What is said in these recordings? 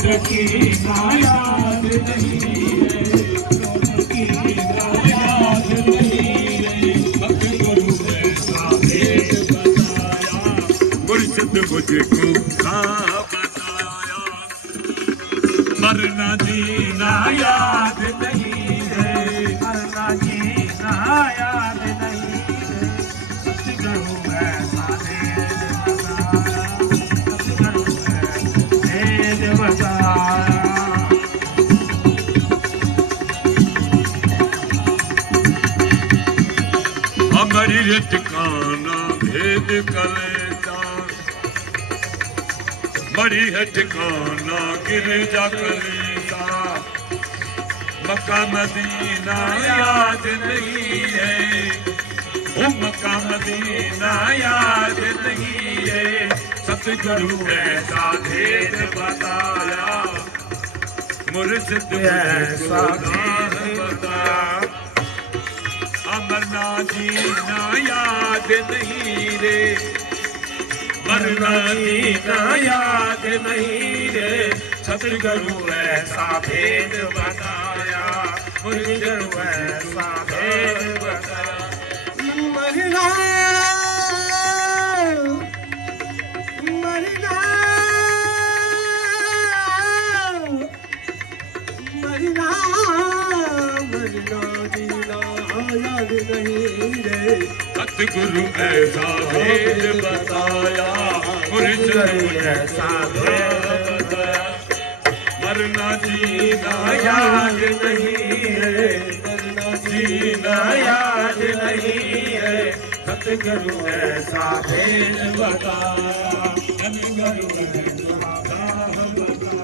की ना याद नहीं रे, की ना याद नहीं रे, सतगुरु ऐसा भेद बताया, मुर्शिद मुझको सा बताया, मरना जीना याद नहीं रे, मरना जीना याद नहीं रे, सतगुरु ऐसा भेद बताया, सतगुरु भेद बताया। हमारी ठिकाना भेद कलेजा, मरी है ठिकाना गिरजा कलेजा, मक्का मदीना याद नहीं है, ओ मक्का मदीना याद नहीं है, सतगुरु ऐसा भेद बताया, मुर्शिद ऐसा भेद बताया, मरना जीना याद नहीं रे, मरना जीना याद नहीं रे, सतगुरु ऐसा भेद बताया, मुर्शिद ऐसा भेद बताया। मरना मरना मरना मरना जीना याद नहीं रे, सतगुरु ऐसा भेद बताया, मुर्शिद ऐसा भेद बताया, मरना जीना याद नहीं है, मरना जीना याद नहीं है, सतगुरु ऐसा भेद बताया, सतगुरु ऐसा बताया।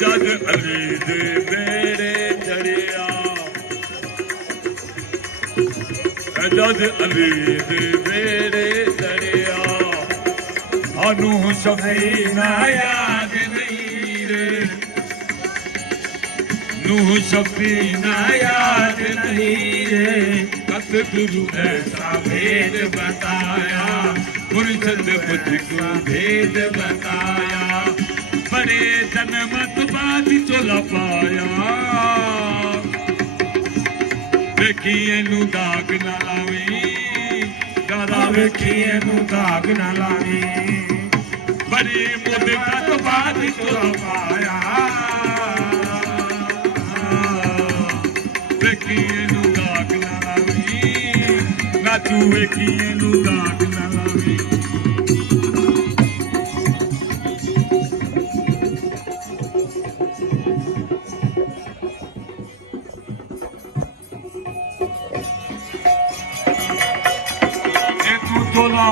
जद अली दे बेड़े चढ़िया, जद अली दे बेड़े चढ़िया, सानू सफीना याद नहीं रे, नूह सफीना याद नहीं रे, सतगुरु ऐसा भेद बताया, मुर्शिद मुझको भेद बताया, बड़े जन्मत बाद चोला पाया, वेखिए नू दाग ना लावी, दादा वेखिए नू दाग ना लावी, बड़ी मुद्दत बाद चोला पाया, वेखिए नू दाग ना लावी, ना तू वेखिए नू दाग ना लावी। चोला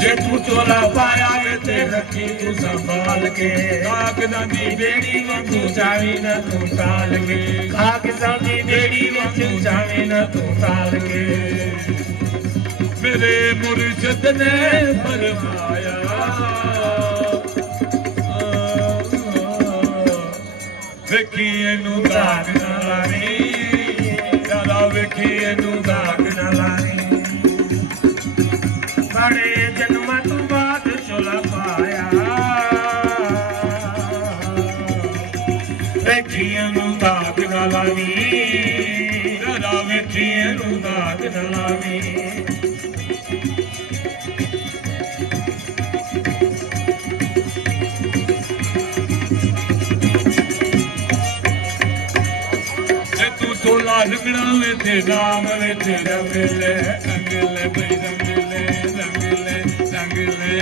जे तू चोला पाया वे ते रखी तू संभाल के, कागज़ां दी बेड़ी वांगू जावी ना तू टाल के, कागज़ां दी बेड़ी वांगू जावी ना तू टाल के, मेरे मुर्शिद ने फरमाया, वेखिए नू दाग ना लावी, वेखिए नू दाग ना लावी, बड़े जन्मां तों बाद चोला पाया, वेखिए नू दाग ना लावी, वेखिए नू दाग ना लावी। चोला रंगना वे ते नाम वे ते रंगले, रंगले भाई रंगले, रंगले, रंगले।